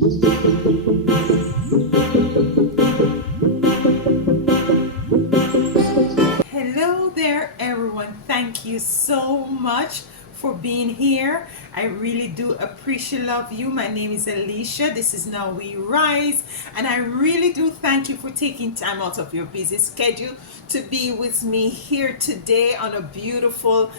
Hello there, everyone. Thank you so much for being here. I really do appreciate love you. My name is Alicia. This is Now We Rise, and I really do thank you for taking time out of your busy schedule to be with me here today on a beautiful,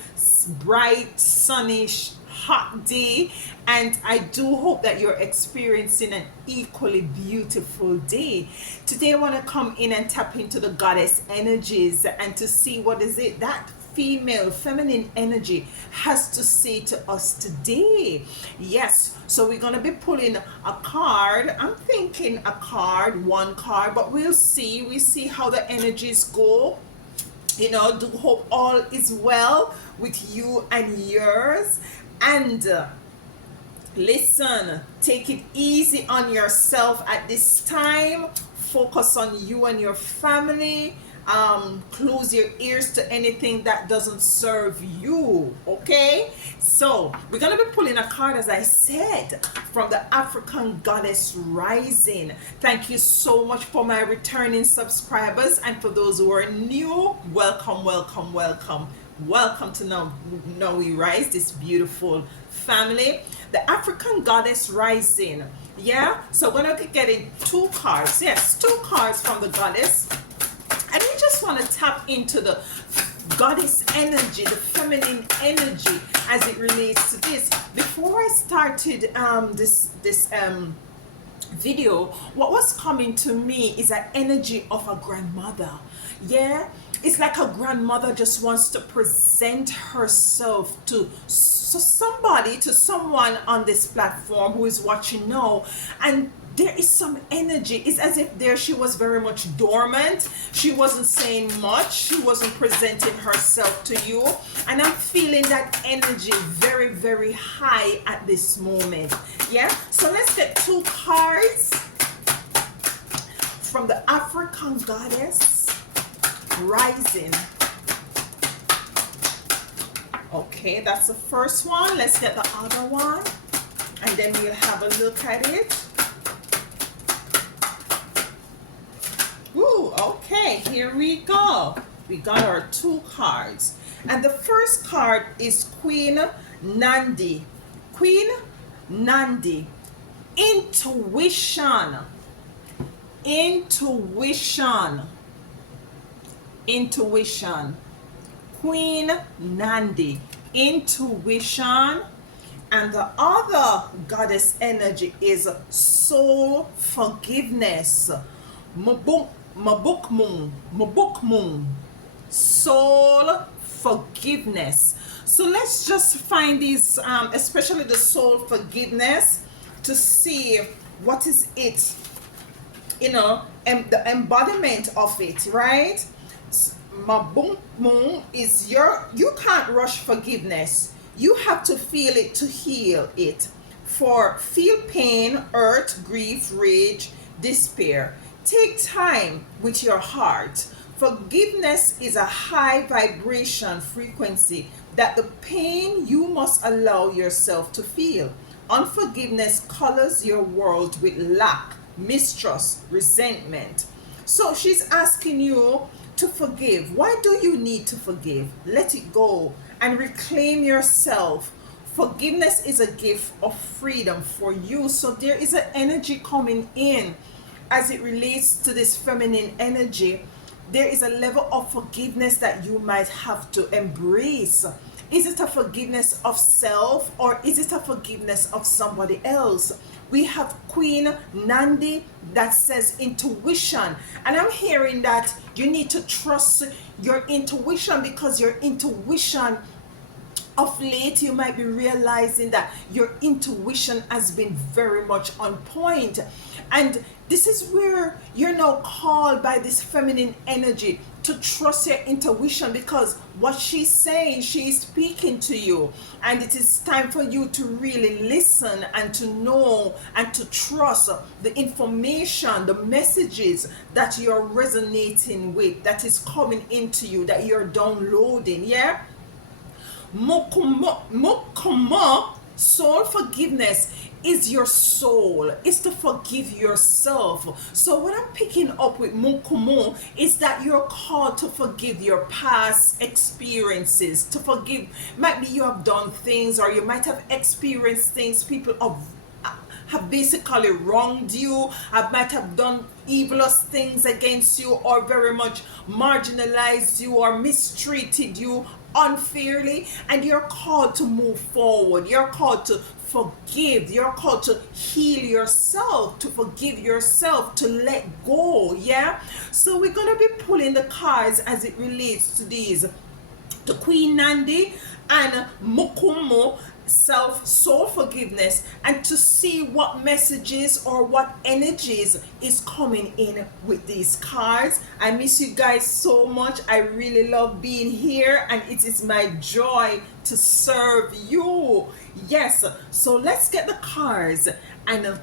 bright, sunnish, hot day. And I do hope that you're experiencing an equally beautiful day. Today I want to come in and tap into the goddess energies and to see what is it that female feminine energy has to say to us today. Yes, so we're going to be pulling a card. I'm thinking a card, one card, but we'll see how the energies go. Do hope all is well with you and yours. And listen, take it easy on yourself at this time. Focus on you and your family. Close your ears to anything that doesn't serve you. Okay, so we're gonna be pulling a card, as I said, from the African Goddess Rising. Thank you so much for my returning subscribers, and for those who are new, welcome to Now We Rise, this beautiful family. The African Goddess Rising. Yeah, so we're gonna be getting two cards. Yes, two cards from the goddess. And we just want to tap into the goddess energy, the feminine energy, as it relates to this. Before I started this video, what was coming to me is an energy of a grandmother. Yeah, it's like a grandmother just wants to present herself to someone on this platform who is watching now, and there is some energy. It's as if she was very much dormant. She wasn't saying much. She wasn't presenting herself to you. And I'm feeling that energy very, very high at this moment. Yeah, so let's get two cards from the African Goddess Rising. Okay, that's the first one. Let's get the other one, and then we'll have a look at it. Ooh, okay, here we go. We got our two cards. And the first card is Queen Nandi. Queen Nandi. Intuition. Intuition. Intuition. Queen Nandi. Intuition. And the other goddess energy is soul forgiveness. Mabukmun. Soul forgiveness. So let's just find these, especially the soul forgiveness, to see what is it, the embodiment of it, right? Mabukmun is you can't rush forgiveness. You have to feel it to heal it. For feel pain, hurt, grief, rage, despair. Take time with your heart. Forgiveness is a high vibration frequency that the pain you must allow yourself to feel. Unforgiveness colors your world with lack, mistrust, resentment. So she's asking you to forgive. Why do you need to forgive? Let it go and reclaim yourself. Forgiveness is a gift of freedom for you. So there is an energy coming in as it relates to this feminine energy. There is a level of forgiveness that you might have to embrace. Is it a forgiveness of self, or is it a forgiveness of somebody else? We have Queen Nandi that says intuition, and I'm hearing that you need to trust your intuition, because your intuition, of late you might be realizing that your intuition has been very much on point. And this is where you're now called by this feminine energy to trust your intuition, because what she's saying, she's speaking to you, and it is time for you to really listen and to know and to trust the information, the messages that you're resonating with, that is coming into you, that you're downloading. Yeah, Mokoma, soul forgiveness is your soul, is to forgive yourself. So what I'm picking up with Mukumu is that you're called to forgive your past experiences, to forgive, might be you have done things or you might have experienced things, people have basically wronged you, might have done evilous things against you, or very much marginalized you or mistreated you unfairly, and you're called to move forward. You're called to forgive. You're called to heal yourself, to forgive yourself, to let go. Yeah. So we're gonna be pulling the cards as it relates to these, to Queen Nandi and Mukumu, soul forgiveness, and to see what messages or what energies is coming in with these cards. I miss you guys so much. I really love being here, and it is my joy to serve you. Yes, so let's get the cards, and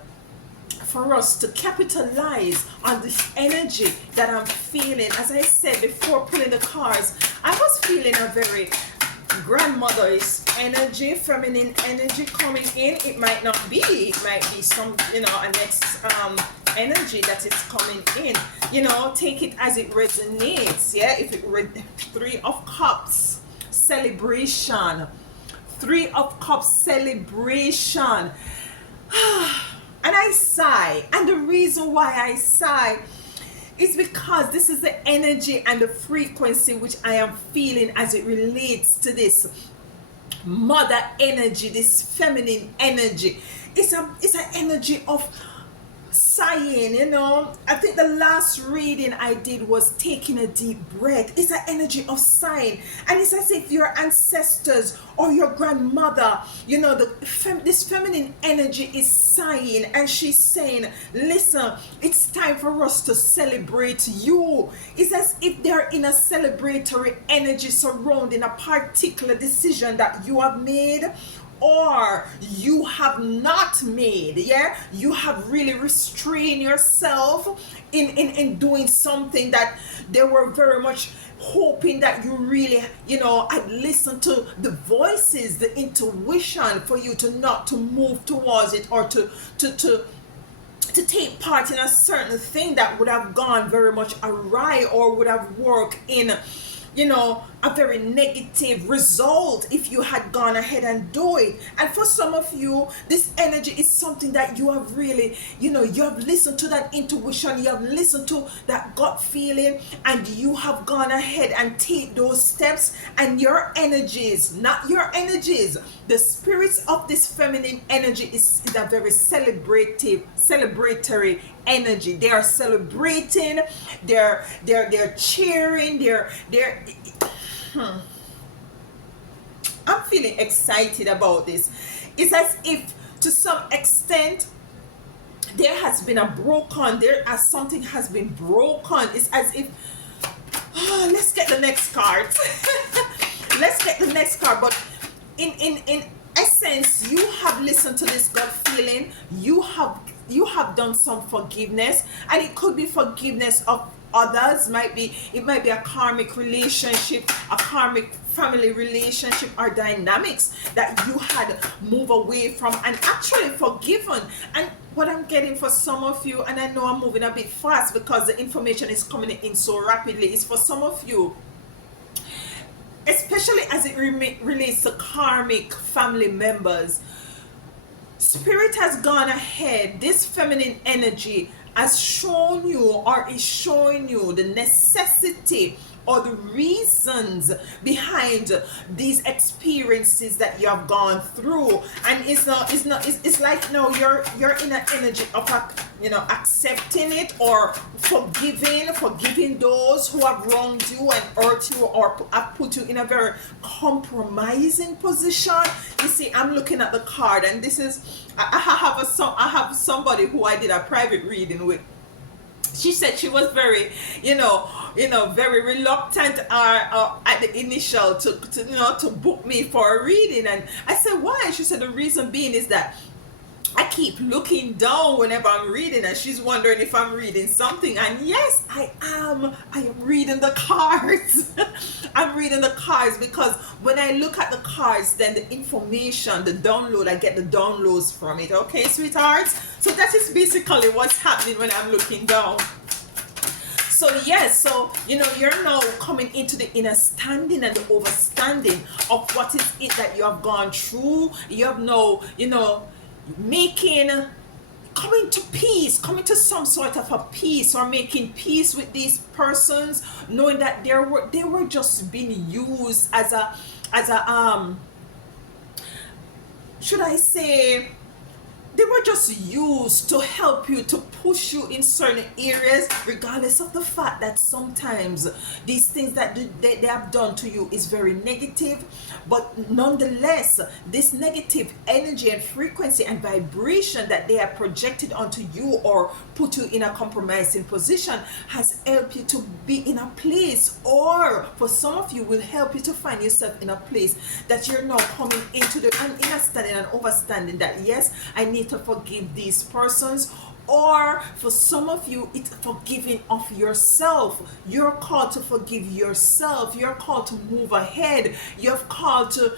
for us to capitalize on this energy that I'm feeling. As I said before pulling the cards, I was feeling a very grandmother's energy, feminine energy coming in. It might not be, it might be some, a next energy that is coming in. Take it as it resonates. Yeah, if it Three of Cups, celebration. Three of Cups, celebration. And I sigh, and the reason why I sigh is because this is the energy and the frequency which I am feeling as it relates to this mother energy, this feminine energy. It's an energy of sighing. I think the last reading I did was taking a deep breath. It's an energy of sighing, and it's as if your ancestors or your grandmother, this feminine energy is sighing, and she's saying, listen, it's time for us to celebrate you. It's as if they're in a celebratory energy surrounding a particular decision that you have made or you have not made. Yeah, you have really restrained yourself in doing something that they were very much hoping that you really, I'd listen to the voices, the intuition for you to move towards it, or to take part in a certain thing that would have gone very much awry, or would have worked in a very negative result if you had gone ahead and do it. And for some of you, this energy is something that you have really, you have listened to that intuition, you have listened to that gut feeling, and you have gone ahead and take those steps, and your energies, not your energies, the spirits of this feminine energy is a very celebratory energy. They are celebrating, they're cheering, I'm feeling excited about this. It's as if to some extent there has been something has been broken. It's as if let's get the next card. Let's get the next card. But in essence, you have listened to this gut feeling. You have done some forgiveness, and it could be forgiveness of others. It might be a karmic relationship, a karmic family relationship, or dynamics that you had moved away from and actually forgiven. And what I'm getting for some of you, and I know I'm moving a bit fast because the information is coming in so rapidly, is for some of you, especially as it relates to karmic family members, Spirit has gone ahead. This feminine energy has shown you, or is showing you, the necessity or the reasons behind these experiences that you have gone through. And it's like now you're in an energy of accepting it, or forgiving those who have wronged you and hurt you, or have put you in a very compromising position. You see, I'm looking at the card, and this is I have somebody who I did a private reading with. She said she was very, very reluctant at the initial to book me for a reading. And I said, why? She said the reason being is that I keep looking down whenever I'm reading, and she's wondering if I'm reading something. And yes, I am. I am reading the cards. I'm reading the cards because when I look at the cards, then the information, the download, I get the downloads from it. Okay, sweethearts? So that is basically what's happening when I'm looking down. So yes, so you're now coming into the understanding and the overstanding of what is it that you have gone through. You have now, coming to peace, coming to some sort of a peace, or making peace with these persons, knowing that they were just being used as a should I say, they were just used to help you, to push you in certain areas, regardless of the fact that sometimes these things that they have done to you is very negative. But nonetheless, this negative energy and frequency and vibration that they have projected onto you or put you in a compromising position has helped you to be in a place, or for some of you will help you to find yourself in a place that you're now coming into the understanding and overstanding that yes, I need to forgive these persons. Or for some of you, it's forgiving of yourself. You're called to forgive yourself. You're called to move ahead. You're called to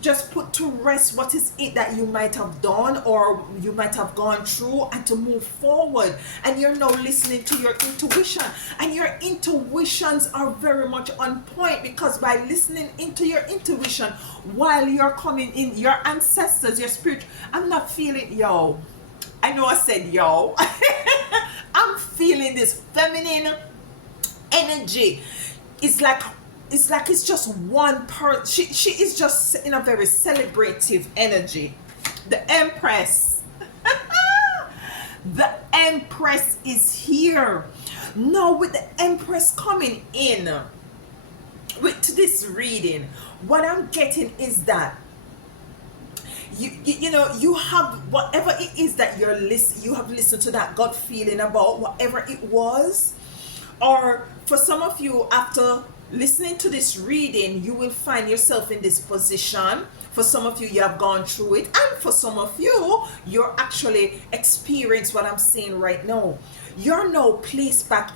just put to rest what is it that you might have done or you might have gone through, and to move forward. And you're now listening to your intuition, and your intuitions are very much on point, because by listening into your intuition while you're coming in, your ancestors, your spirit, I'm not feeling, yo, I know I said yo, I'm feeling this feminine energy. It's like it's just one person. She is just in a very celebrative energy. The Empress. The Empress is here. Now with the Empress coming in with this reading, what I'm getting is that you have whatever it is that you have listened to that gut feeling about whatever it was. Or for some of you, after listening to this reading, you will find yourself in this position. For some of you, you have gone through it, and for some of you, you're actually experiencing what I'm saying right now. You're now placed back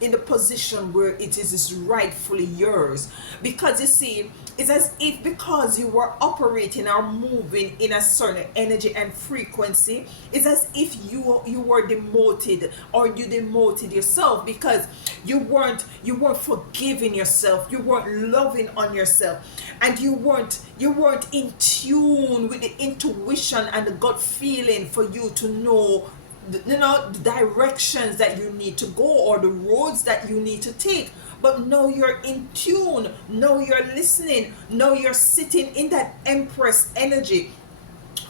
in the position where it is rightfully yours. Because you see, it's as if because you were operating or moving in a certain energy and frequency, it's as if you were demoted, or you demoted yourself because you weren't forgiving yourself, you weren't loving on yourself, and you weren't in tune with the intuition and the gut feeling for you to know the directions that you need to go, or the roads that you need to take. But now you're in tune, now you're listening, now you're sitting in that Empress energy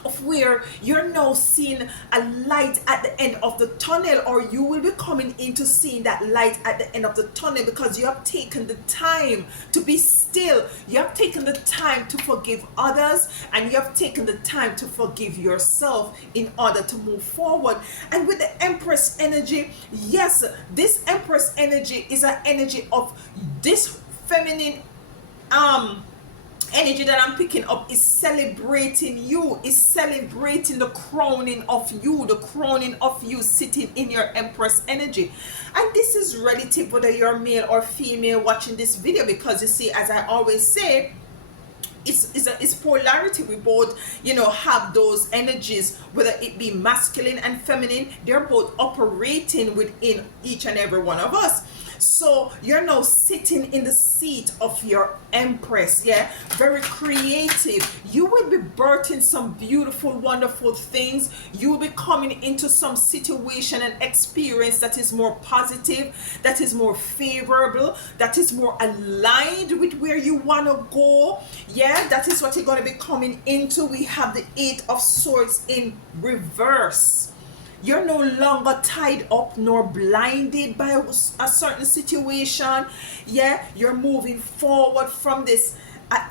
of where you're now seeing a light at the end of the tunnel, or you will be coming into seeing that light at the end of the tunnel, because you have taken the time to be still, you have taken the time to forgive others, and you have taken the time to forgive yourself in order to move forward. And with the Empress energy, yes, this Empress energy is an energy of this feminine energy that I'm picking up, is celebrating you, is celebrating the crowning of you sitting in your Empress energy. And this is relative whether you're male or female watching this video, because you see, as I always say, it's polarity. We both have those energies, whether it be masculine and feminine. They're both operating within each and every one of us. So you're now sitting in the seat of your Empress, yeah, very creative. You will be birthing some beautiful, wonderful things. You will be coming into some situation and experience that is more positive, that is more favorable, that is more aligned with where you want to go. Yeah, that is what you're going to be coming into. We have the Eight of Swords in reverse. You're no longer tied up nor blinded by a certain situation. Yeah, you're moving forward from this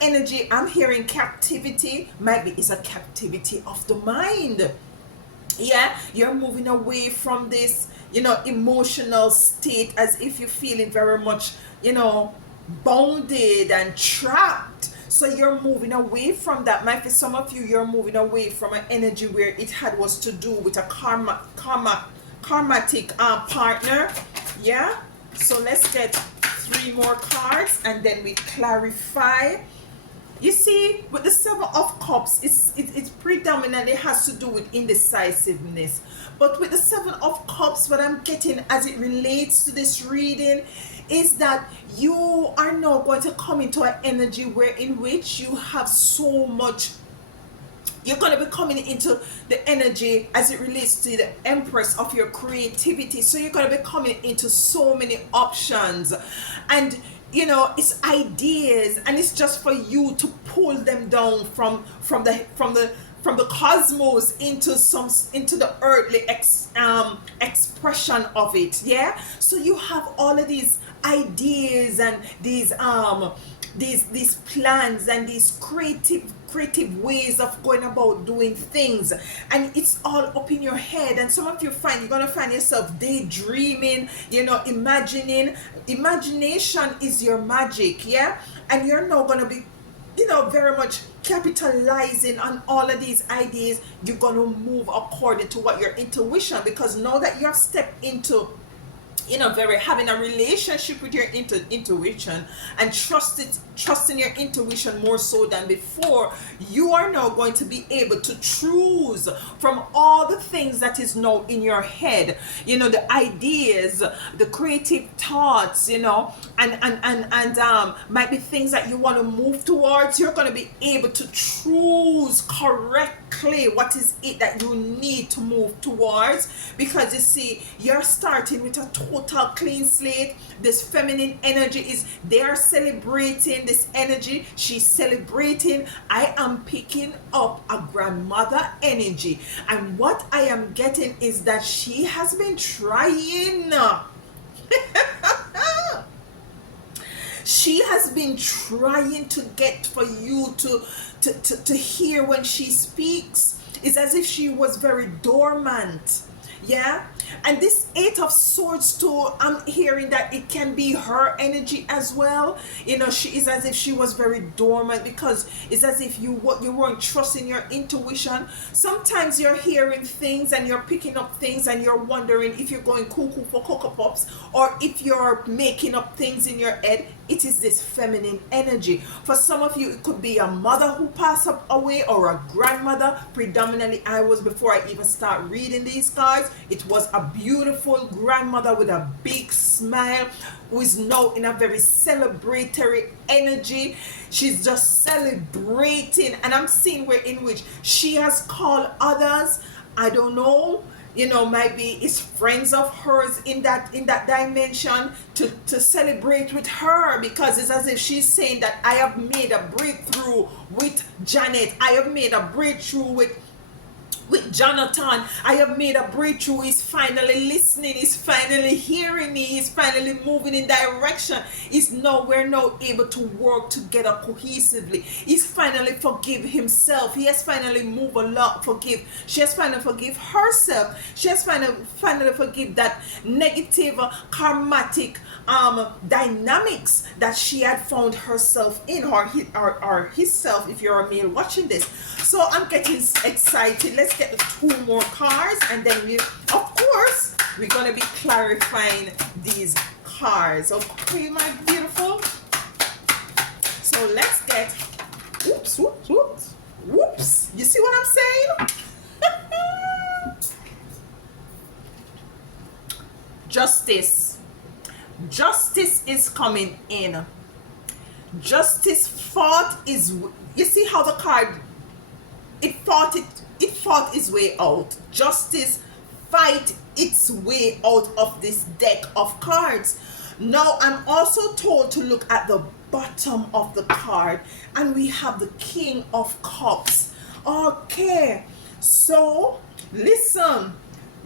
energy. I'm hearing captivity. Maybe it's a captivity of the mind. Yeah, you're moving away from this, emotional state, as if you're feeling very much, bounded and trapped. So you're moving away from that. Might be some of you, you're moving away from an energy where it had was to do with a karmatic partner. Yeah. So let's get 3 more cards and then we clarify. You see, with the Seven of Cups, it's predominantly has to do with indecisiveness. But with the Seven of Cups, what I'm getting as it relates to this reading is that you are now going to come into an energy where in which you have so much. You're going to be coming into the energy as it relates to the Empress of your creativity. So you're going to be coming into so many options, and you know, it's ideas, and it's just for you to pull them down from the cosmos into the earthly expression of it. Yeah. So you have all of these ideas and these plans and these creative ways of going about doing things, and it's all up in your head. And some of you you're gonna find yourself daydreaming, you know, imagining. Imagination is your magic. Yeah. And you're now gonna be, you know, very much capitalizing on all of these ideas. You're gonna move according to what your intuition, because now that you have stepped into, you know, having a relationship with your intuition and trusting your intuition more so than before, you are now going to be able to choose from all the things that is now in your head, you know, the ideas, the creative thoughts, you know, and might be things that you want to move towards. You're going to be able to choose correctly what is it that you need to move towards, because you see, you're starting with a total clean slate. This feminine energy is, they are celebrating this energy. She's celebrating. I am picking up a grandmother energy, and what I am getting is that she has been trying. She has been trying to get for you to hear when she speaks. It's as if she was very dormant. Yeah. And this 8 of Swords too, I'm hearing that it can be her energy as well. You know, she is as if she was very dormant, because it's as if you weren't trusting your intuition. Sometimes you're hearing things and you're picking up things and you're wondering if you're going cuckoo for Cocoa Pops or if you're making up things in your head. It is this feminine energy. For some of you, it could be a mother who passed away or a grandmother. Predominantly, before I even start reading these cards, it was a beautiful grandmother with a big smile who is now in a very celebratory energy. She's just celebrating, and I'm seeing where in which she has called others. I don't know, you know, maybe it's friends of hers in that dimension to celebrate with her, because it's as if she's saying that I have made a breakthrough with Janet. I have made a breakthrough with Jonathan. I have made a breakthrough. He's finally listening. He's finally hearing me. He's finally moving in direction. We're now able to work together cohesively. He's finally forgive himself. He has finally moved along. She has finally forgive herself. She has finally forgive that negative karmatic dynamics that she had found herself in, or himself if you're a male watching this. So I'm getting excited. Let's get the 2 more cards, and then of course we're going to be clarifying these cards. Okay, my beautiful. So let's get, whoops. You see what I'm saying? Justice is coming in. Justice you see how the card, it fought its way out. Justice fight its way out of this deck of cards. Now I'm also told to look at the bottom of the card, and we have the King of Cups. Okay, so listen,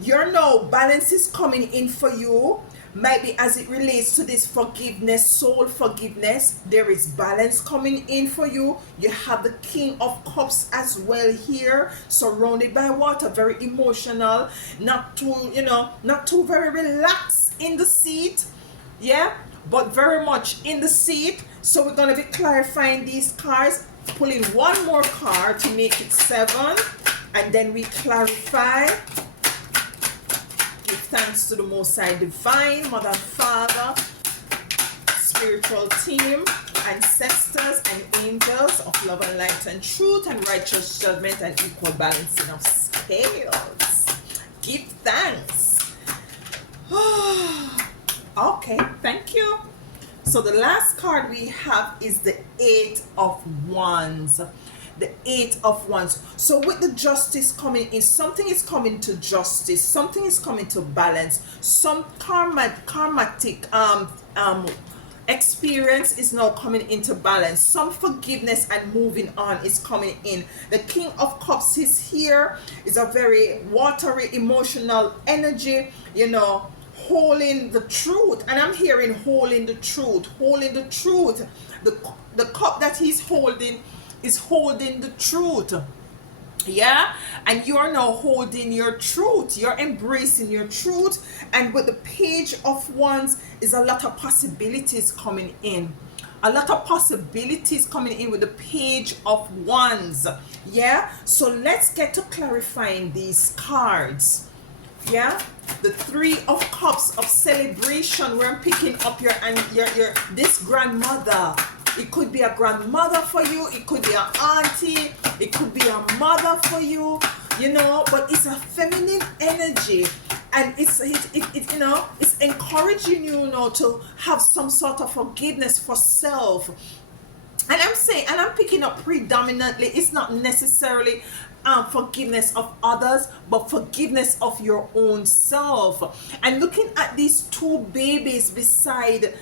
your now balance is coming in for you. Maybe as it relates to this forgiveness, soul forgiveness, there is balance coming in for you. You have the King of Cups as well here, surrounded by water, very emotional, not too very relaxed in the seat. Yeah, but very much in the seat. So we're going to be clarifying these cards, pulling one more card to make it 7, and then we clarify. Give thanks to the Most High Divine, Mother and Father, spiritual team, ancestors and angels of love and light and truth and righteous judgment and equal balancing of scales. Give thanks. Okay, thank you. So the last card we have is the 8 of Wands. The 8 of Wands. So with the justice coming in, something is coming to justice, something is coming to balance, some karmatic experience is now coming into balance, some forgiveness and moving on is coming in. The King of Cups is here. Is a very watery emotional energy, you know, holding the truth. And I'm hearing holding the truth, holding the truth. The cup that he's holding is holding the truth. Yeah, and you're now holding your truth, you're embracing your truth. And with the Page of Wands is a lot of possibilities coming in, a lot of possibilities coming in with the Page of Wands. Yeah, so let's get to clarifying these cards. Yeah, the 3 of Cups of celebration, where I'm picking up your this grandmother. It could be a grandmother for you, it could be an auntie, it could be a mother for you, you know, but it's a feminine energy, and it's you know, it's encouraging you, you know, to have some sort of forgiveness for self. And I'm saying, and I'm picking up predominantly, it's not necessarily forgiveness of others, but forgiveness of your own self. And looking at these 2 babies beside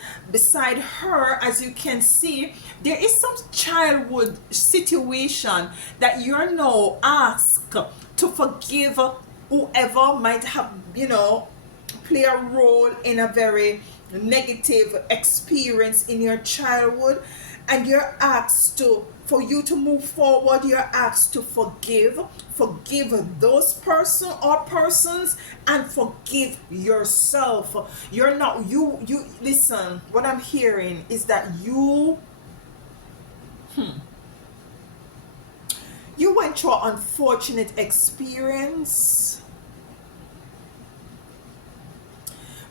her, as you can see, there is some childhood situation that you're now asked to forgive whoever might have, you know, play a role in a very negative experience in your childhood. And you're asked to, for you to move forward, you're asked to forgive those person or persons, and forgive yourself. You're not, you listen, what I'm hearing is that you went through an unfortunate experience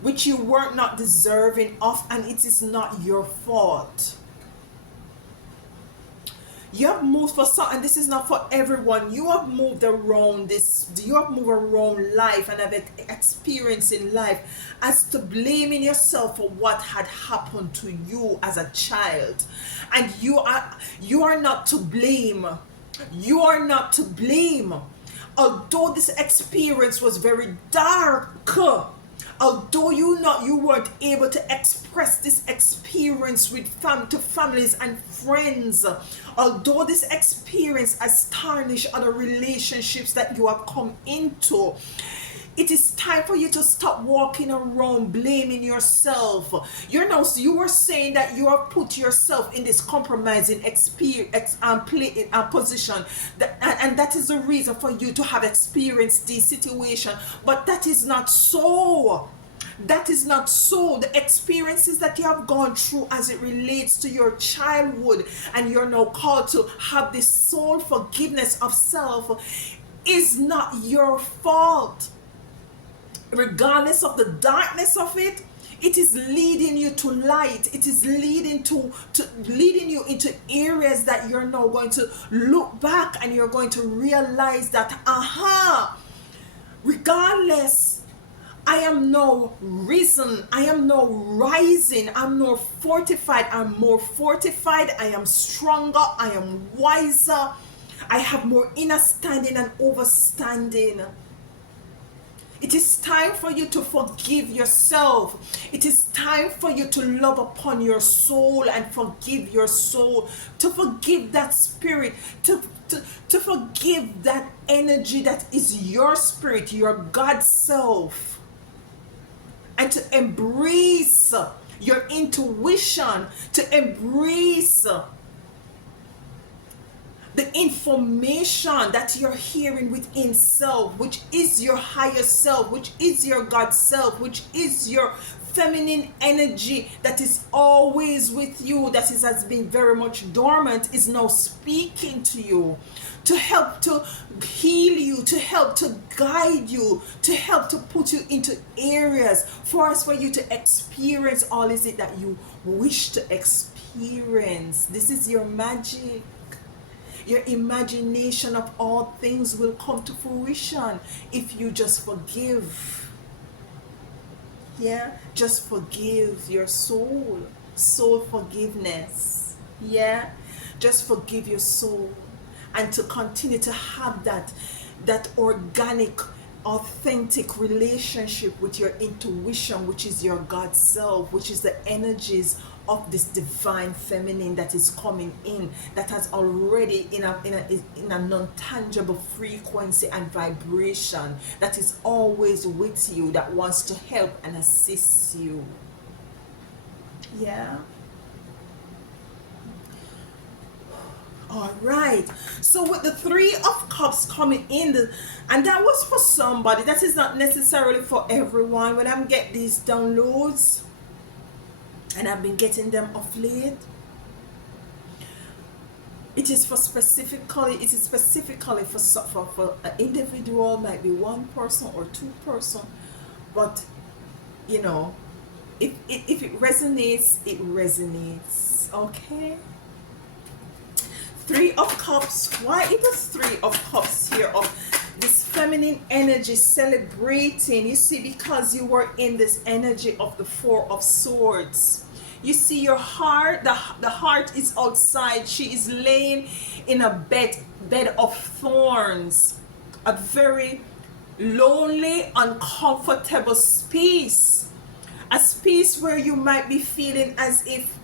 which you were not deserving of, and it is not your fault. You have moved for some, and this is not for everyone. You have moved around this, you have moved around life and have experience in life as to blaming yourself for what had happened to you as a child. And you are not to blame. You are not to blame. Although this experience was very dark, although you weren't able to express this experience with families and friends, although this experience has tarnished other relationships that you have come into, it is time for you to stop walking around blaming yourself. You were saying that you have put yourself in this compromising experience position, and that is the reason for you to have experienced this situation. But that is not so. That is not so. The experiences that you have gone through as it relates to your childhood, and you're now called to have this soul forgiveness of self, is not your fault. Regardless of the darkness of it, it is leading you to light. It is leading leading you into areas that you're now going to look back and you're going to realize that, regardless, I am now risen, I am now rising, I'm now fortified, I'm more fortified, I am stronger, I am wiser, I have more inner standing and overstanding. It is time for you to forgive yourself. It is time for you to love upon your soul and forgive your soul, to forgive that spirit, to forgive that energy that is your spirit, your God self, and to embrace your intuition, to embrace the information that you're hearing within self, which is your higher self, which is your God self, which is your feminine energy that is always with you, that has been very much dormant, is now speaking to you to help to heal you, to help to guide you, to help to put you into areas for you to experience all is it that you wish to experience. This is your magic. Your imagination of all things will come to fruition if you just forgive. Yeah, just forgive your soul. Soul forgiveness. Yeah, just forgive your soul, and to continue to have that organic, authentic relationship with your intuition, which is your God self, which is the energies of this divine feminine that is coming in, that has already in a non-tangible frequency and vibration, that is always with you, that wants to help and assist you. Yeah. All right, so with the Three of Cups coming in, and that was for somebody, that is not necessarily for everyone. When I'm getting these downloads, and I've been getting them of late, it is specifically for an individual, might be one person or two person, but you know, if it resonates, it resonates. Okay. Three of Cups. Why is the Three of Cups here of this feminine energy celebrating? You see, because you were in this energy of the Four of Swords. You see, your heart, the heart is outside. She is laying in a bed of thorns, a very lonely, uncomfortable space, a space where you might be feeling as if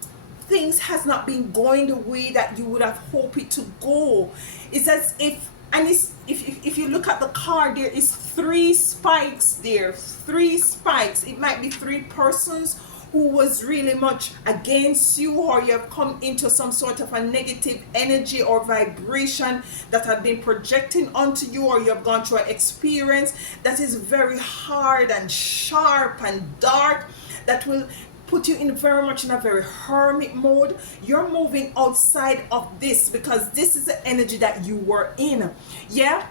things has not been going the way that you would have hoped it to go. It's as if, and it's, if you look at the card, there is three spikes there, three spikes. It might be three persons who was really much against you, or you have come into some sort of a negative energy or vibration that have been projecting onto you, or you have gone through an experience that is very hard and sharp and dark, that will put you in very much in a very hermit mode. You're moving outside of this because this is the energy that you were in. Yeah,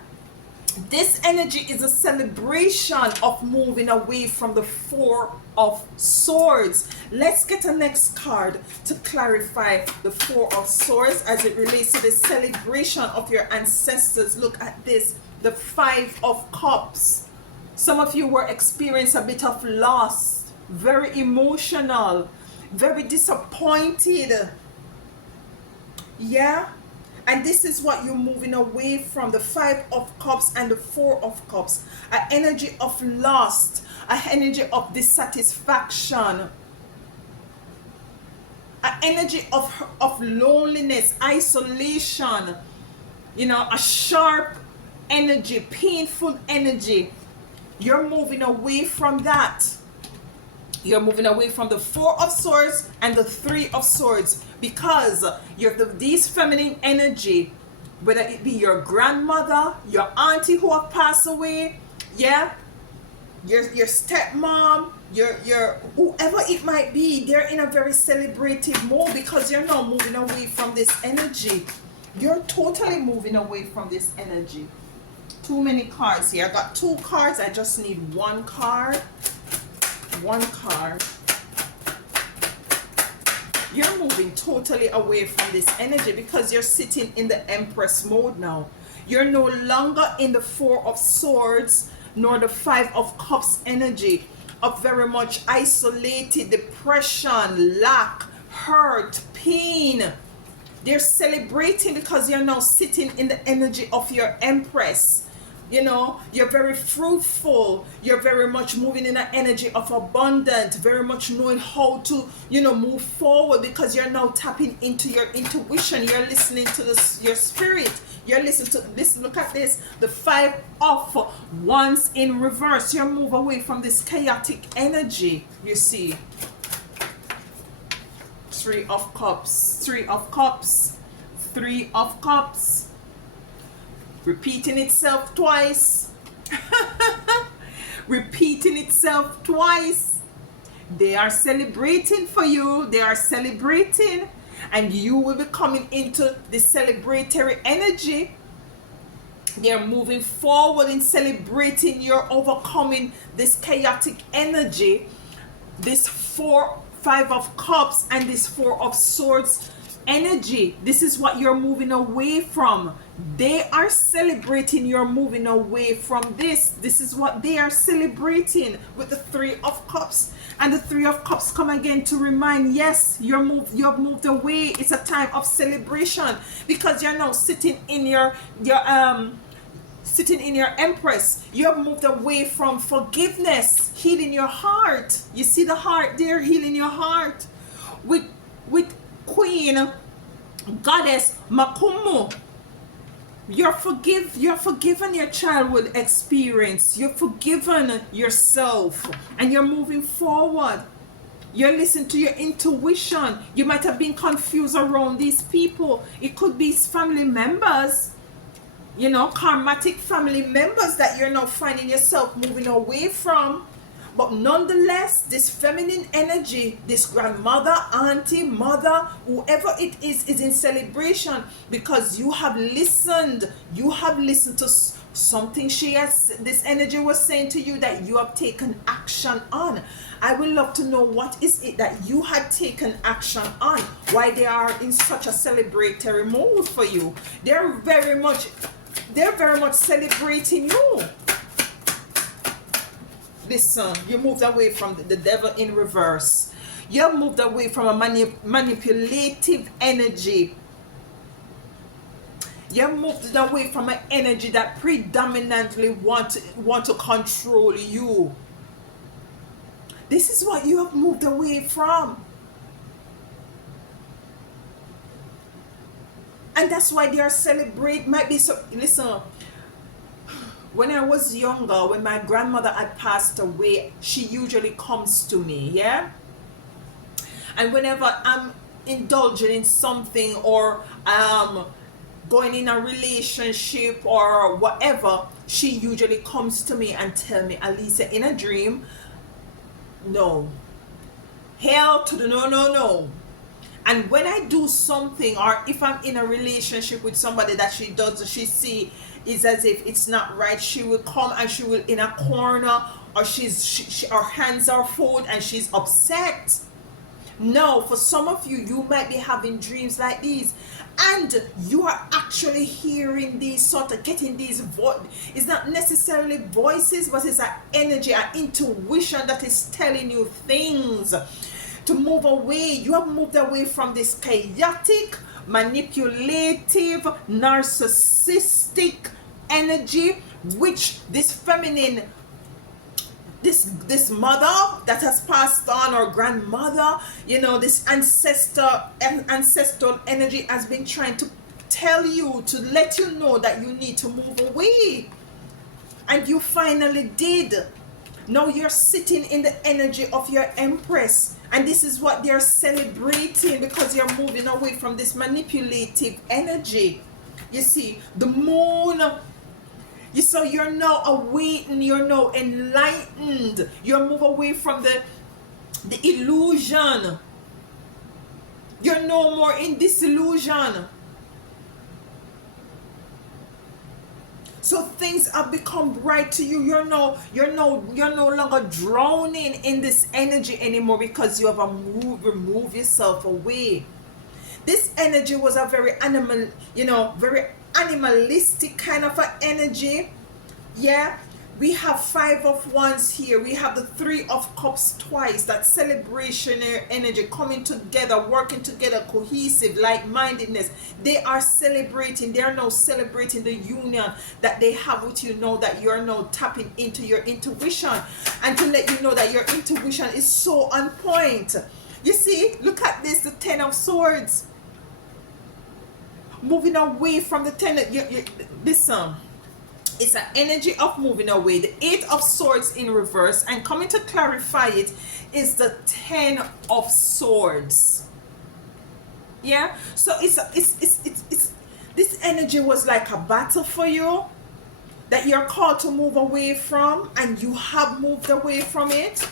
this energy is a celebration of moving away from the Four of Swords. Let's get a next card to clarify the Four of Swords as it relates to the celebration of your ancestors. Look at this, the Five of Cups. Some of you were experiencing a bit of loss, very emotional, very disappointed. Yeah, and this is what you're moving away from, the Five of Cups and the Four of Cups. An energy of lust, an energy of dissatisfaction, an energy of loneliness, isolation, you know, a sharp energy, painful energy. You're moving away from that. You're moving away from the Four of Swords and the Three of Swords because you're these feminine energy, whether it be your grandmother, your auntie who have passed away, yeah, your stepmom, your whoever it might be, they're in a very celebrative mode because you're now moving away from this energy. You're totally moving away from this energy. Too many cards here. I got two cards. I just need one card. One card. You're moving totally away from this energy because you're sitting in the Empress mode now. You're no longer in the Four of Swords nor the Five of Cups energy of very much isolated, depression, lack, hurt, pain. They're celebrating because you're now sitting in the energy of your Empress. You know, you're very fruitful. You're very much moving in an energy of abundance, very much knowing how to, you know, move forward because you're now tapping into your intuition. You're listening to your spirit. You're listening to this. Look at this. The Five of Wands in reverse. You move away from this chaotic energy, you see. Three of Cups. Three of Cups. Three of Cups. Repeating itself twice. Repeating itself twice. They are celebrating for you. They are celebrating. And you will be coming into the celebratory energy. They're moving forward in celebrating your overcoming this chaotic energy. This 5 of cups and this 4 of swords energy. This is what you're moving away from. They are celebrating you're moving away from this. This is what they are celebrating with the 3 of cups. And the 3 of cups come again to remind, yes, you've moved away. It's a time of celebration because you're now sitting in your Empress. You have moved away from forgiveness, healing your heart. You see the heart there, healing your heart. With Queen Goddess Makumu, you're forgiven your childhood experience. You're forgiven yourself, and you're moving forward. You're listening to your intuition. You might have been confused around these people. It could be family members, you know, karmatic family members that you're now finding yourself moving away from. But nonetheless, this feminine energy, this grandmother, auntie, mother, whoever it is in celebration because you have listened. You have listened to something this energy was saying to you that you have taken action on. I would love to know what is it that you had taken action on, why they are in such a celebratory mood for you. They're very much celebrating you. Listen, you moved away from the devil in reverse. You have moved away from a manipulative energy. You have moved away from an energy that predominantly want to control you. This is what you have moved away from. And that's why they are celebrating. Might be so. Listen, when I was younger, when my grandmother had passed away, she usually comes to me, yeah? And whenever I'm indulging in something or going in a relationship or whatever, she usually comes to me and tell me, Alisa, in a dream, no. Hell to the no, no, no. And when I do something, or if I'm in a relationship with somebody that she see is as if it's not right, she will come and she will in a corner, or her hands are folded and she's upset. No, for some of you, you might be having dreams like these, and you are actually hearing these sort of getting these it's not necessarily voices, but it's an energy, an intuition that is telling you things to move away. You have moved away from this chaotic, manipulative, narcissistic energy, which this feminine, this mother that has passed on, or grandmother, you know, this ancestral energy has been trying to tell you, to let you know that you need to move away. And you finally did. Now you're sitting in the energy of your Empress. And this is what they're celebrating, because you're moving away from this manipulative energy. You see, the moon. So you're now awakened, you're now enlightened. You move away from the illusion. You're no more in disillusion. So things have become bright to you. You're no longer drowning in this energy anymore, because you have remove yourself away. This energy was a very very animalistic kind of an energy. Yeah, we have 5 of Wands here. We have the 3 of Cups twice. That celebration energy, coming together, working together, cohesive, like-mindedness. They are celebrating. They are now celebrating the union that they have with you, now that you're now tapping into your intuition, and to let you know that your intuition is so on point. You see, look at this, the 10 of Swords. Moving away from the 10, listen, it's an energy of moving away. The 8 of Swords in reverse, and coming to clarify it is the 10 of Swords. Yeah, so it's this energy was like a battle for you that you're called to move away from, and you have moved away from it.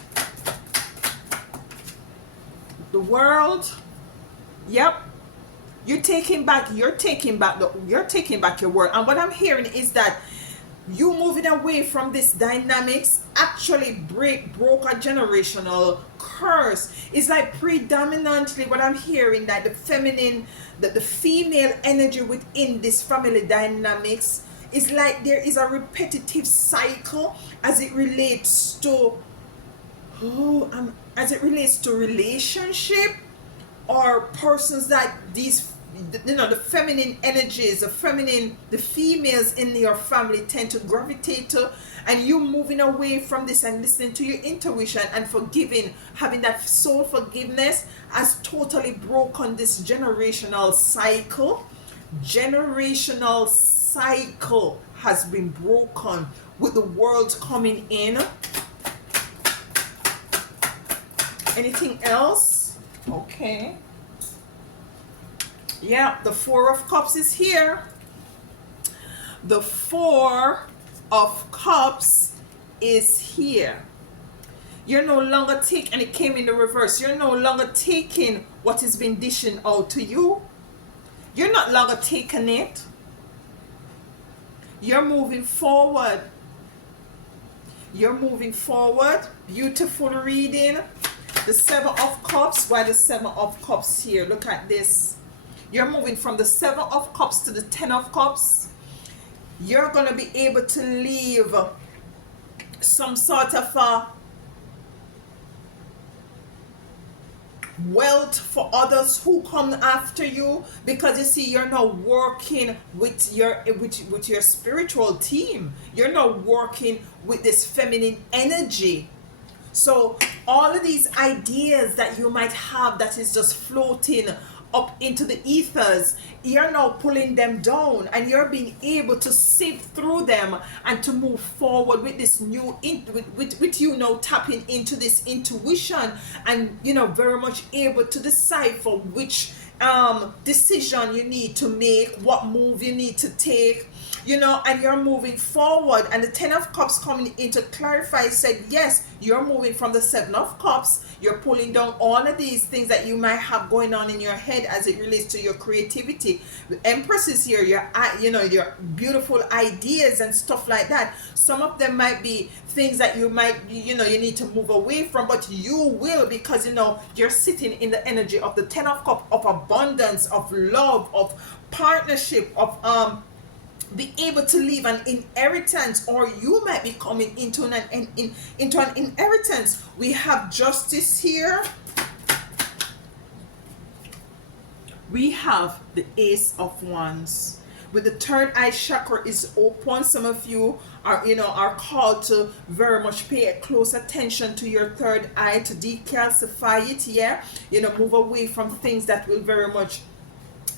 The world, yep. You're taking back your word. And what I'm hearing is that you moving away from this dynamics actually broke a generational curse. It's like predominantly what I'm hearing, that the feminine, the female energy within this family dynamics is like there is a repetitive cycle as it relates to relationship, or persons that these, the feminine energies, the females in your family tend to gravitate to, and you moving away from this and listening to your intuition and forgiving, having that soul forgiveness, has totally broken this generational cycle. Generational cycle has been broken with the world coming in. Anything else? Okay. Yeah, the Four of Cups is here. The Four of Cups is here. You're no longer taking, and it came in the reverse, you're no longer taking what has been dishing out to you. You're not longer taking it. You're moving forward. You're moving forward. Beautiful reading. The Seven of Cups. Why the Seven of Cups here? Look at this. You're moving from the Seven of Cups to the Ten of Cups. You're going to be able to leave some sort of a wealth for others who come after you, because you see, you're now working with your spiritual team. You're now working with this feminine energy. So all of these ideas that you might have that is just floating up into the ethers, you're now pulling them down, and you're being able to sift through them and to move forward with this new with you now tapping into this intuition, and very much able to decipher which decision you need to make, what move you need to take, and you're moving forward. And the Ten of Cups coming in to clarify said, yes, you're moving from the Seven of Cups. You're pulling down all of these things that you might have going on in your head as it relates to your creativity. The Empress is here, your beautiful ideas and stuff like that. Some of them might be things that you might, you need to move away from, but you will, because you're sitting in the energy of the Ten of Cups, of abundance, of love, of partnership, of be able to leave an inheritance, or you might be coming into an inheritance. We have Justice here. We have the Ace of Wands. With the third eye chakra is open. Some of you are called to very much pay close attention to your third eye, to decalcify it. Yeah, move away from things that will very much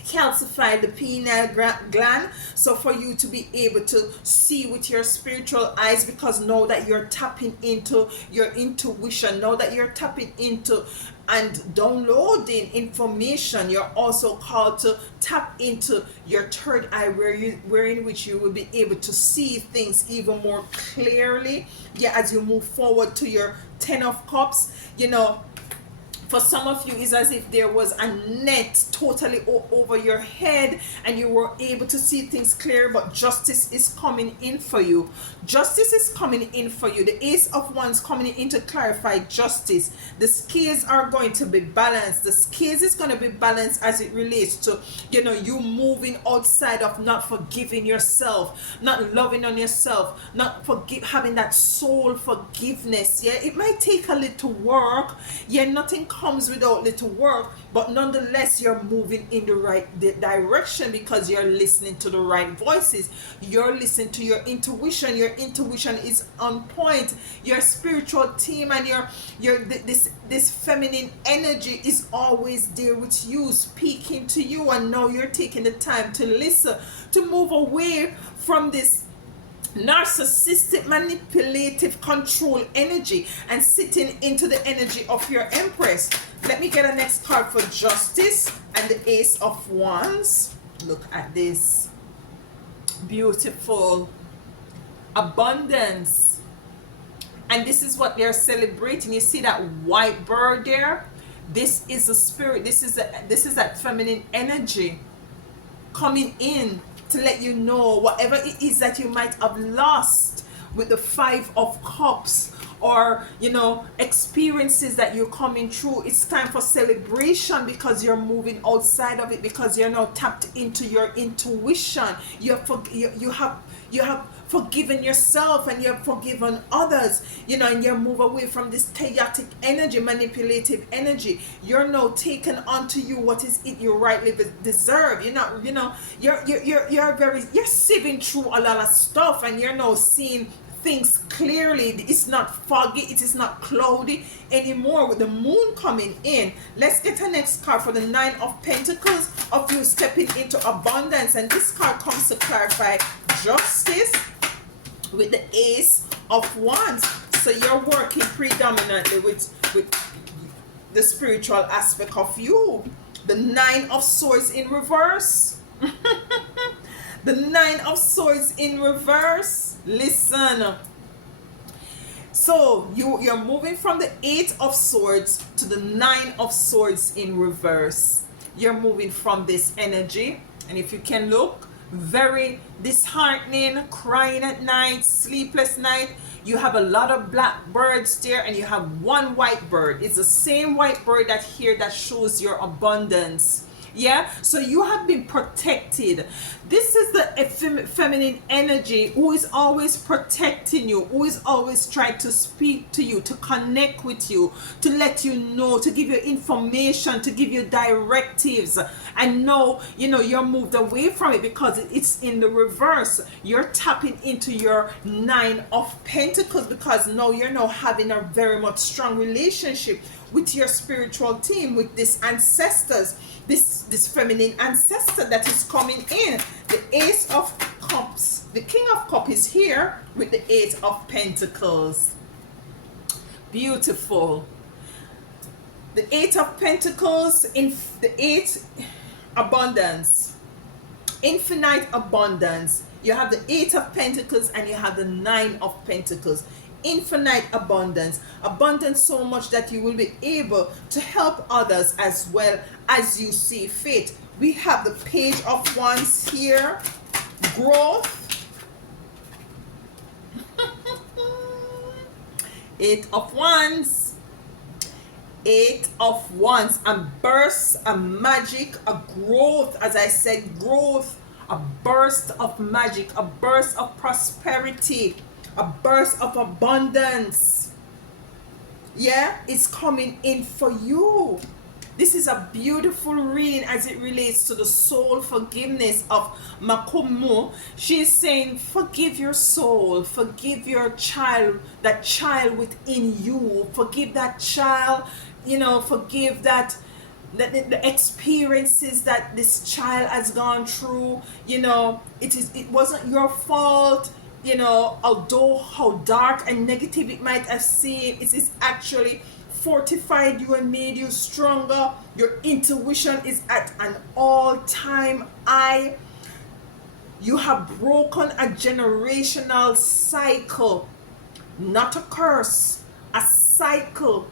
calcify the pineal gland, so for you to be able to see with your spiritual eyes, because know that you're tapping into your intuition, know that you're tapping into and downloading information. You're also called to tap into your third eye, wherein which you will be able to see things even more clearly, as you move forward to your Ten of Cups. For some of you, it's as if there was a net totally over your head and you were able to see things clear, but justice is coming in for you. Justice is coming in for you. The Ace of Wands coming in to clarify justice. The scales are going to be balanced. The scales is going to be balanced as it relates to, you moving outside of not forgiving yourself, not loving on yourself, not having that soul forgiveness. Yeah, it might take a little work. Yeah, nothing comes without little work, but nonetheless you're moving in the right direction, because you're listening to the right voices. You're listening to your intuition. Your intuition is on point. Your spiritual team and this feminine energy is always there with you, speaking to you, and now you're taking the time to listen, to move away from this narcissistic, manipulative, control energy and sitting into the energy of your Empress. Let me get a next card for Justice and the Ace of Wands. Look at this. Beautiful. Abundance. And this is what they're celebrating. You see that white bird there? This is a spirit. This is that feminine energy coming in to let you know whatever it is that you might have lost with the Five of Cups, or experiences that you're coming through. It's time for celebration, because you're moving outside of it, because you're now tapped into your intuition. You have forgiven yourself, and you have forgiven others, and you move away from this chaotic energy, manipulative energy. You're now taken onto you what is it you rightly deserve. You're not, you're sieving through a lot of stuff, and you're now seeing things clearly. It's not foggy, it is not cloudy anymore with the moon coming in. Let's get a next card for the Nine of Pentacles, of you stepping into abundance. And this card comes to clarify justice with the Ace of Wands. So you're working predominantly with the spiritual aspect of you. The Nine of Swords in reverse. The Nine of Swords in reverse. Listen. So you're moving from the Eight of Swords to the Nine of Swords in reverse. You're moving from this energy, and if you can look, very disheartening, crying at night, sleepless night. You have a lot of black birds there, and you have one white bird. It's the same white bird that here that shows your abundance. Yeah, so you have been protected. This is the feminine energy who is always protecting you, who is always trying to speak to you, to connect with you, to let you know, to give you information, to give you directives. And now, you're moved away from it because it's in the reverse. You're tapping into your Nine of Pentacles, because now you're now having a very much strong relationship with your spiritual team, with these ancestors, this feminine ancestor that is coming in. The Ace of Cups, the King of Cups is here with the Eight of Pentacles. Beautiful. The Eight of Pentacles, in the Eight, abundance, infinite abundance. You have the Eight of Pentacles and you have the Nine of Pentacles. Infinite abundance, abundance so much that you will be able to help others as well as you see fit. We have the Page of Wands here, growth. Eight of Wands, Eight of Wands, and bursts, a magic, a growth. As I said, growth, a burst of magic, a burst of prosperity, a burst of abundance. Yeah, it's coming in for you. This is a beautiful reading as it relates to the soul forgiveness of Makumu. She's saying, forgive your soul, forgive your child, that child within you. Forgive that child, forgive that the experiences that this child has gone through. It wasn't your fault. Although how dark and negative it might have seemed, it is actually fortified you and made you stronger. Your intuition is at an all-time high. You have broken a generational cycle, not a curse, a cycle,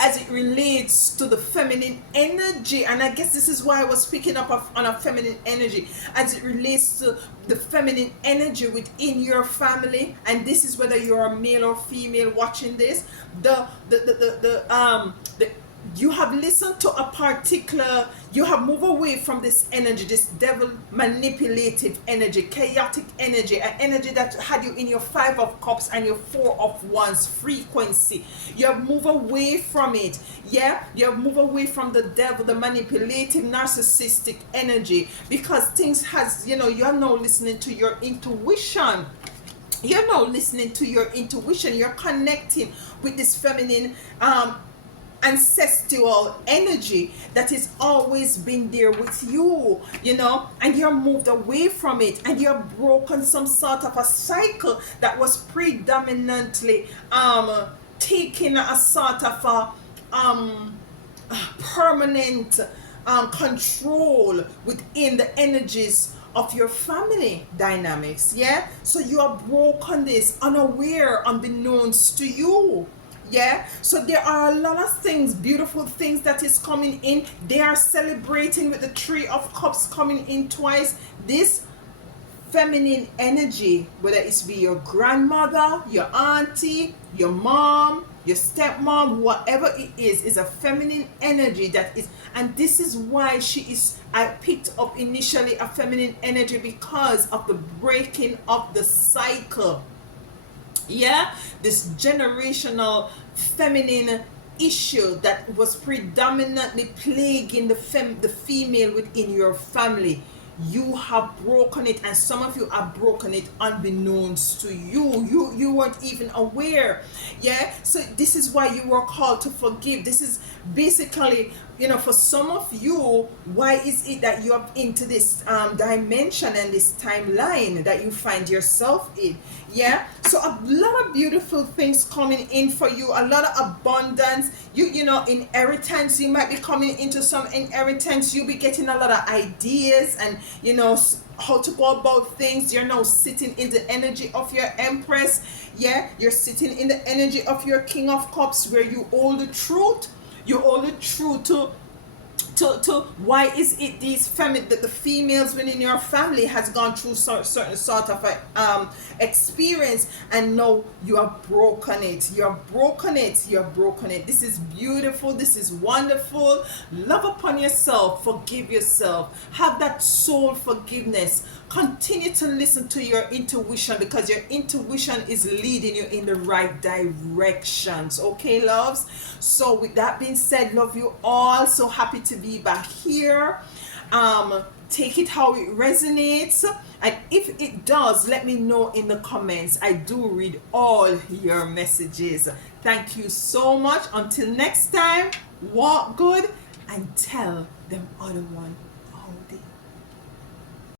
as it relates to the feminine energy. And I guess this is why I was picking up on a feminine energy as it relates to the feminine energy within your family. And this is whether you're a male or female watching this. You have listened to a particular, you have moved away from this energy, this devil manipulative energy, chaotic energy, an energy that had you in your Five of Cups and your Four of Wands frequency. You have moved away from it. Yeah, you have moved away from the devil, the manipulative, narcissistic energy, because things has, you are now listening to your intuition. You're now listening to your intuition. You're connecting with this feminine ancestral energy that has always been there with you, and you're moved away from it, and you're broken some sort of a cycle that was predominantly taking a sort of a permanent control within the energies of your family dynamics. Yeah, so you are broken this unaware, unbeknownst to you. Yeah, so there are a lot of things, beautiful things that is coming in. They are celebrating with the Three of Cups coming in twice. This feminine energy, whether it's be your grandmother, your auntie, your mom, your stepmom, whatever it is a feminine energy that is, and this is why she is, I picked up initially a feminine energy because of the breaking of the cycle. Yeah, this generational feminine issue that was predominantly plaguing the female within your family. You have broken it, and some of you have broken it unbeknownst to you. You weren't even aware. Yeah, so this is why you were called to forgive. This is basically, for some of you, why is it that you are into this dimension and this timeline that you find yourself in? Yeah, so a lot of beautiful things coming in for you, a lot of abundance. Inheritance, you might be coming into some inheritance. You'll be getting a lot of ideas and how to go about things. You're now sitting in the energy of your Empress. Yeah, you're sitting in the energy of your King of Cups, where you hold the truth. You hold the truth to why is it these the females within your family has gone through certain sort of experience, and now you have broken it. This is beautiful. This is wonderful. Love upon yourself. Forgive yourself. Have that soul forgiveness. Continue to listen to your intuition, because your intuition is leading you in the right directions. Okay, loves? So with that being said, love you all. So happy to be back here. Take it how it resonates, and if it does, let me know in the comments. I do read all your messages. Thank you so much. Until next time, walk good and tell them other one